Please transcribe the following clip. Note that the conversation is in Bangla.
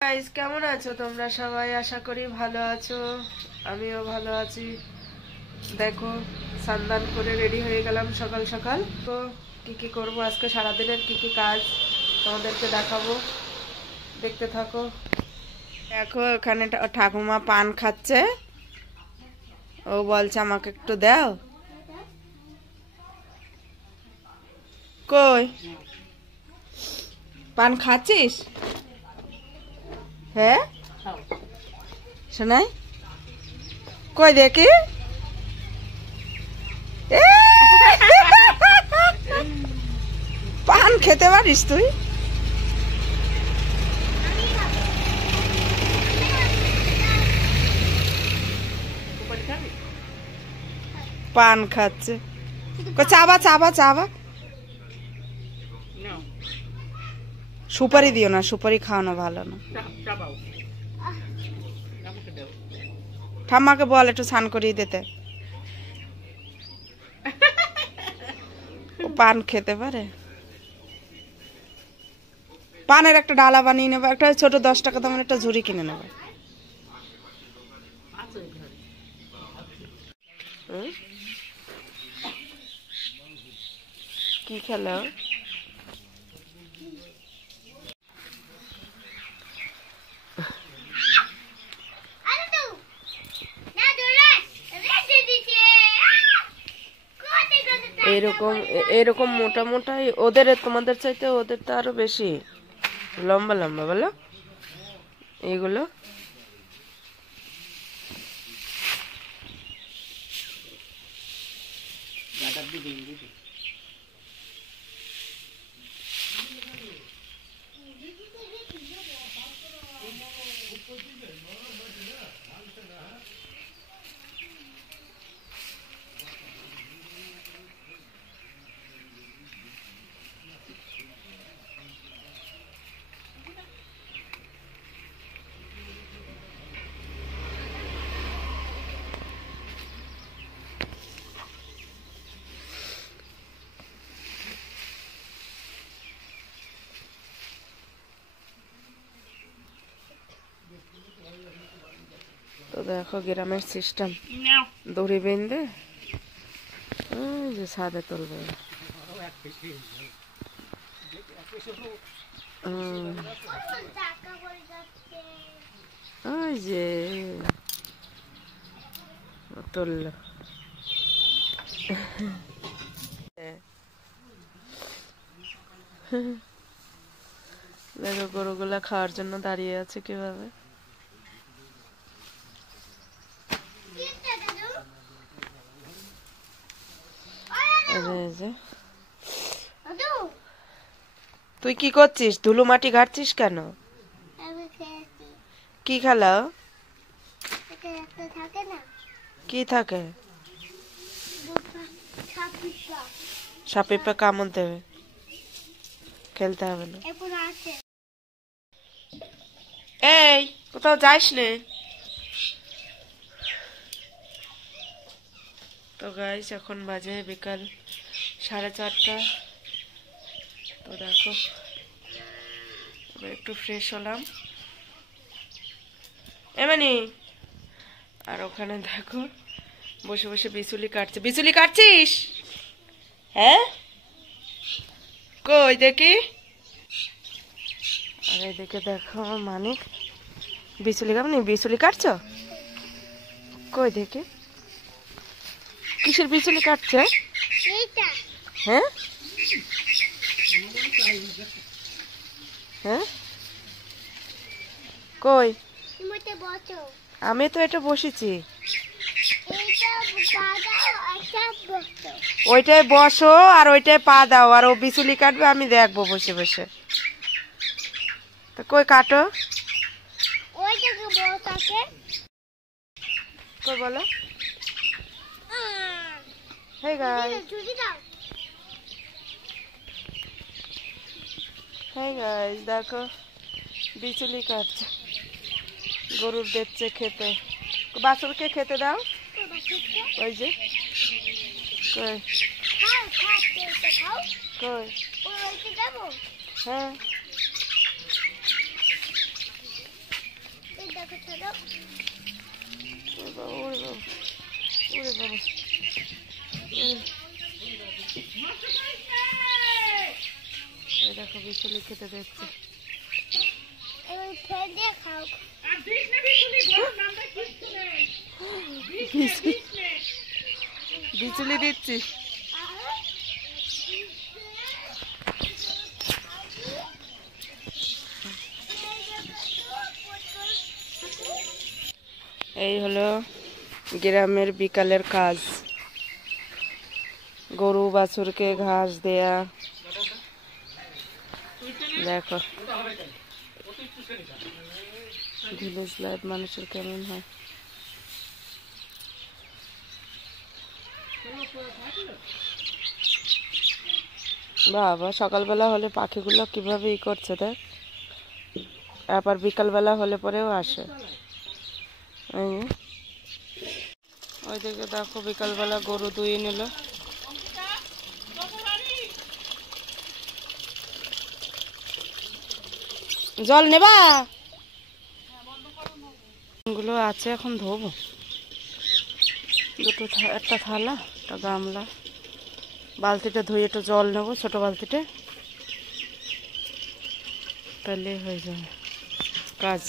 গাইস, কেমন আছো তোমরা সবাই? আশা করি ভালো আছো। আমিও ভালো আছি। দেখো, স্নান করে রেডি হয়ে গেলাম সকাল সকাল। তো কি কি করবো আজকে, সারাদিনের কি কি কাজ তোমাদেরকে দেখাবো, দেখতে থাকো। দেখো, এখানে ঠাকুমা পান খাচ্ছে। ও বলছে আমাকে একটু দাও। কই পান খাচ্ছিস? হ্যাঁ শোনাই, কই দেখি। পান খেতে পারিস তুই? পান খাচ্ছে, চাবা চাবা চাবা। সুপারি দিও না, সুপারি খাওয়ানো ভালো না। ঠাম্মাকে বল একটু স্নান করিয়ে দিতে। ও পান খেতে পারে? পানের একটা ডালা বানিয়ে নেবে, একটা ছোট 10 টাকা দামের একটা ঝুড়ি কিনে নেবে। কি খেলো? এরকম এরকম মোটা মোটাই ওদের, তোমাদের চাইতে ওদের তো আরো বেশি লম্বা লম্বা, বলো এইগুলো। তো দেখো গ্রামের সিস্টেম, দড়ি বেঁধে ওই যে ছাদে তুলবে। ওই যে তুললো। দেখো গরুগুলা খাওয়ার জন্য দাঁড়িয়ে আছে কিভাবে। তুই কি করছিস? ধুলো মাটি ঘাটছিস কেন? কি খেলা? কি থাকে? সাপে কামড় দেবে, খেলতে হবে না। এই কোথাও যাইস নে। তো গাইস, এখন বাজে বিকাল 4:30। তো দেখো একটু ফ্রেশ হলাম এমনি। আর ওখানে দেখো বসে বসে বিচুলি কাটছে। বিচুলি কাটছিস? হ্যাঁ, কই দেখি। আর এদিকে দেখো আমার মানিক বিচুলি কাটনি, বিচুলি কাটছো? কই দেখি কিসের বিচুলি কাটছে? হ্যাঁ হ্যাঁ, কই? আমি তো এটা বসেছি। ওইটাই বসো আর ওইটাই পা দাও, আর ও বিচুলি কাটবে, আমি দেখবো বসে বসে। তো কই কাটো, কই বলো। হে গাইস, হে গাইস দেখো বিচুলি কাটছে, গরুর দিচ্ছে খেতে। বাছুরকে খেতে দাও। ওই যে কই কই, হ্যাঁ বাবা, ওরে বাবা, ওরে বাবা, এই দেখো বিচুলি খেতে দেখছে। বিচুলি দিচ্ছি। এই হলো গ্রামের বিকালের কাজ, গরু বাছুরকে ঘাস দেয়া। দেখো ভিলেজ লাইফ মানুষের কেমন হয়। বাবা, সকালবেলা হলে পাখিগুলো কিভাবে ই করছে দেখ, আবার বিকালবেলা হলে পরেও আসে। ওইদিকে দেখো বিকালবেলা গরু দুই নিল। জল নেবা? গুলো আছে, এখন ধোবো। দুটো একটা থালা, একটা গামলা, বালতিটা ধুয়ে একটু জল নেবো, ছোট বালতিতে, তাহলে হয়ে যাবে কাজ।